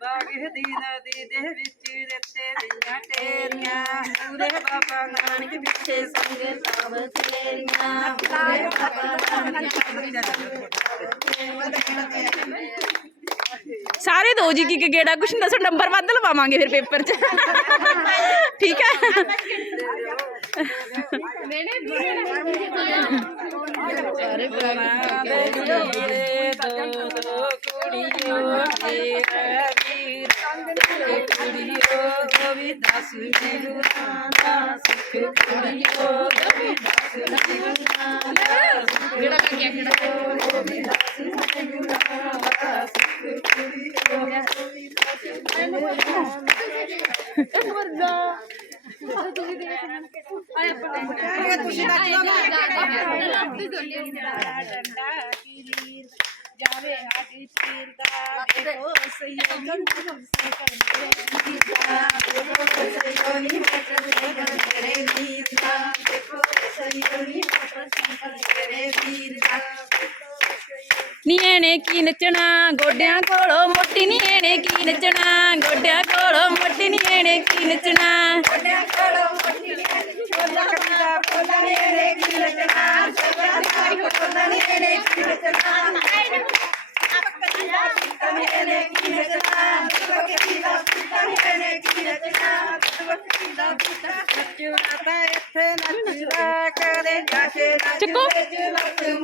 ਬਾਗੇ ਦੀ ਨਦੀ ਦੇ ਵਿੱਚ ਰੱਤੇ ਦੀਆਂ ਟੇਰੀਆਂ ਪੂਰੇ ਬਾਬਾ ਨਾਨਕ ਪਿੱਛੇ ਸੰਗ ਸਭ ਤੇਰੀਆਂ ਪੂਰੇ ਬਾਬਾ ਨਾਨਕ ਸਾਰੇ ਦੋ ਜੀ ਕੀ ਕੀ ਗੇੜਾ ਕੁਛ ਨਾ ਸੋ ਨੰਬਰ ਵੱਧ ਲਵਾਵਾਂਗੇ ਫਿਰ ਪੇਪਰ 'ਚ ਠੀਕ ਹੈ ਮੇਰੇ ਦੋ ਦੋ ਕੁੜੀਓ ਤੇਰਾ ਵੀਰ ਤੇ ਕੁੜੀਓ ਗੋਵੀ ਦਸ ਮਿਲੂਆਂ ਦਾ ਸੁਖ ਕੁੜੀਓ ਗੋਵੀ ਦਸ ਮਿਲੂਆਂ ਦਾ ਸੁਖ ਜਿਹੜਾ ਲੱਗਿਆ ਕਿਹੜਾ ਡੰਡਾ ਕੀ ਲੀਰ ਜਾਵੇ ਹਾਡੀ ਪੀਰ ਦਾ ਦੇਖੋ ਸਈਓ ਜੰਗਲ ਸੇ ਕਰਦੇ ਵੀਰ ਦਾ ਦੇਖੋ ਸਈਓ ਨੀ ਮਟਰ ਸੇ ਕਰਦੇ ਵੀਰ ਦਾ ਦੇਖੋ ਸਈਓ ਨੀ ਮਟਰ ਸੇ ਕਰਦੇ ਵੀਰ ਦਾ ਨੀ ਇਹਨੇ ਕੀ ਨੱਚਣਾ ਗੋਡਿਆਂ ਕੋਲੋਂ ਮੋਟੀ ਨੀ ਇਹਨੇ ਕੀ ਨੱਚਣਾ ਗੋਡਿਆਂ ਕੋਲੋਂ ਮੋਟੀ ਨੀ ਇਹਨੇ ਕੀ ਨੱਚਣਾ ਚੋਲਾ ਕੰਦਾ ਕੋਲਾ ਨੇ ਰੇ ਕੀ ਰਚਨਾ ਚੋਲਾ ਕਾਈ ਕੋਲਾ ਨੇ ਰੇ ਕੀ ਰਚਨਾ ਕਮੇਰੇ ਕੀ ਰਚਨਾ ਬਕਰੀ ਦਾ ਕਮੇਰੇ ਕੀ ਰਚਨਾ ਬਕਰੀ ਦਾ ਨੱਚਣਾ ਚੱਕੋ। ਨੱਚ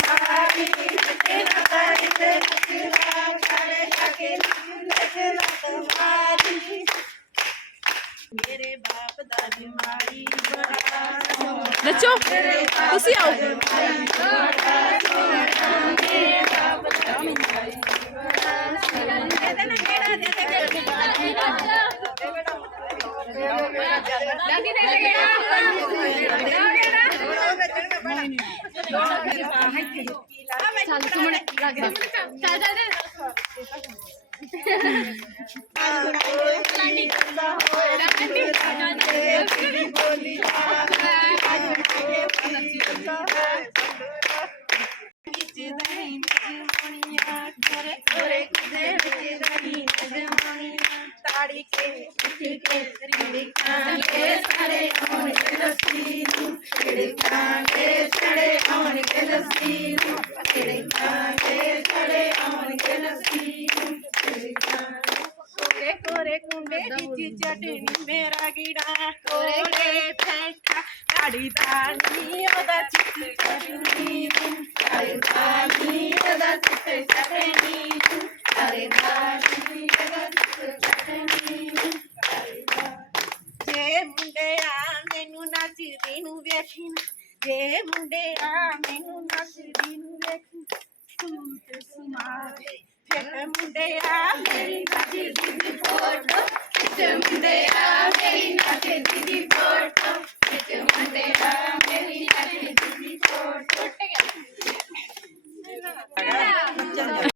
ਮਾਰੀ ਨੱਚਣਾ ਤਾਂ ਇੱਥੇ ਨੱਚਦਾ ਕਰੇ ਜਾਕੇ ਨੱਚ ਮਾਰੀ ਮੇਰੇ ਬਾਪ ਦਾ ਜਮਾਈ ਬੜਾ ਸੋਹਣਾ ਨੱਚੋ ਤੁਸੀਂ ਆਓ ਤਾੜੀ ਕੇ ਉੱਠ ਕੇ ਮੇਰਾ Daddy, daddy, oh, that's it. Daddy, daddy, oh, that's it. ਨੱਚਦੀ ਨੂੰ ਵੇਖੀ, ਜੇ ਮੁੰਡਿਆ ਮੈਨੂੰ ਨੱਚਦੀ ਨੂੰ ਵੇਖੀ, ਤੂੰ ਤੇ ਸਮਾਵੇ ਫਿਰ ਮੁੰਡਿਆ ਮੇਰੀ ਨੱਚਦੀ ਦੀ ਫੋਟੋ ਤੇ ਮੁੰਡਿਆ ਮੇਰੀ ਨੱਚਦੀ ਦੀ ਫੋਟੋ